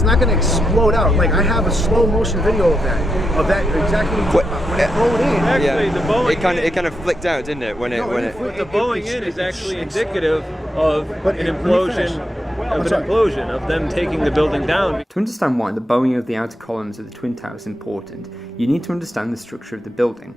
it's not going to explode out. Like I have a slow motion video of that exactly when it rolled in. Actually, the Boeing it kind of flicked out, didn't it? When the Boeing in is actually indicative of an implosion. Of them taking the building down. To understand why the bowing of the outer columns of the Twin Towers is important, you need to understand the structure of the building.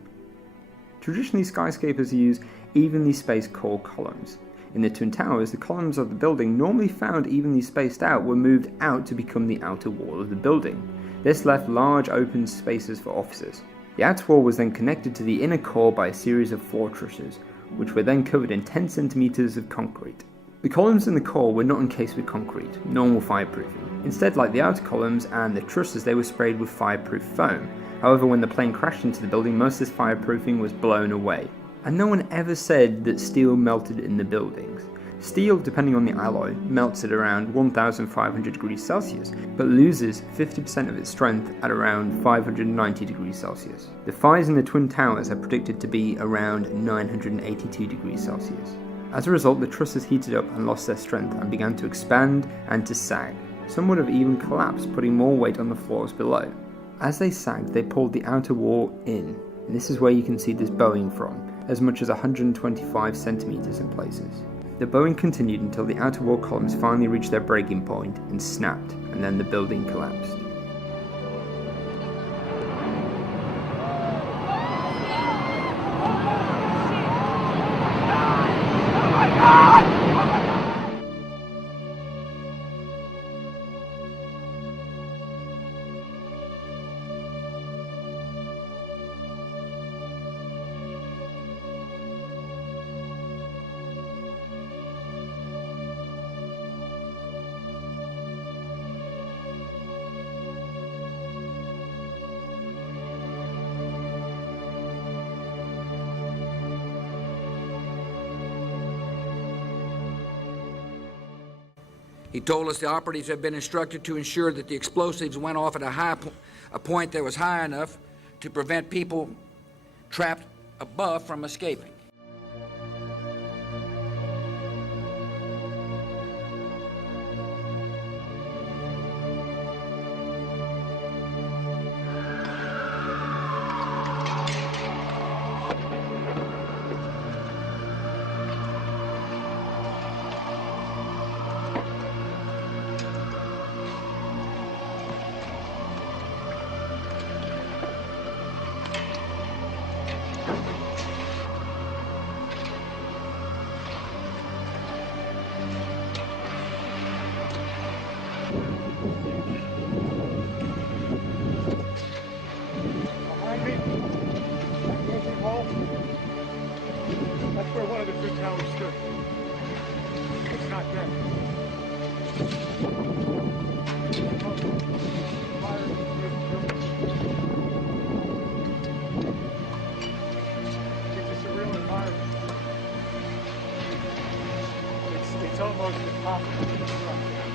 Traditionally, skyscrapers use evenly spaced core columns. In the Twin Towers, the columns of the building, normally found evenly spaced out, were moved out to become the outer wall of the building. This left large open spaces for offices. The outer wall was then connected to the inner core by a series of floor trusses, which were then covered in 10 centimeters of concrete. The columns in the core were not encased with concrete, normal fireproofing. Instead, like the outer columns and the trusses, they were sprayed with fireproof foam. However, when the plane crashed into the building, most of this fireproofing was blown away. And no one ever said that steel melted in the buildings. Steel, depending on the alloy, melts at around 1,500 degrees Celsius, but loses 50% of its strength at around 590 degrees Celsius. The fires in the Twin Towers are predicted to be around 982 degrees Celsius. As a result, the trusses heated up and lost their strength and began to expand and to sag. Some would have even collapsed, putting more weight on the floors below. As they sagged, they pulled the outer wall in, and this is where you can see this bowing from, as much as 125 centimeters in places. The bowing continued until the outer wall columns finally reached their breaking point and snapped, and then the building collapsed. He told us the operatives had been instructed to ensure that the explosives went off at a point that was high enough to prevent people trapped above from escaping. That's where one of the Twin Towers stood. It's not dead. It's a surreal environment. It's almost impossible to describe.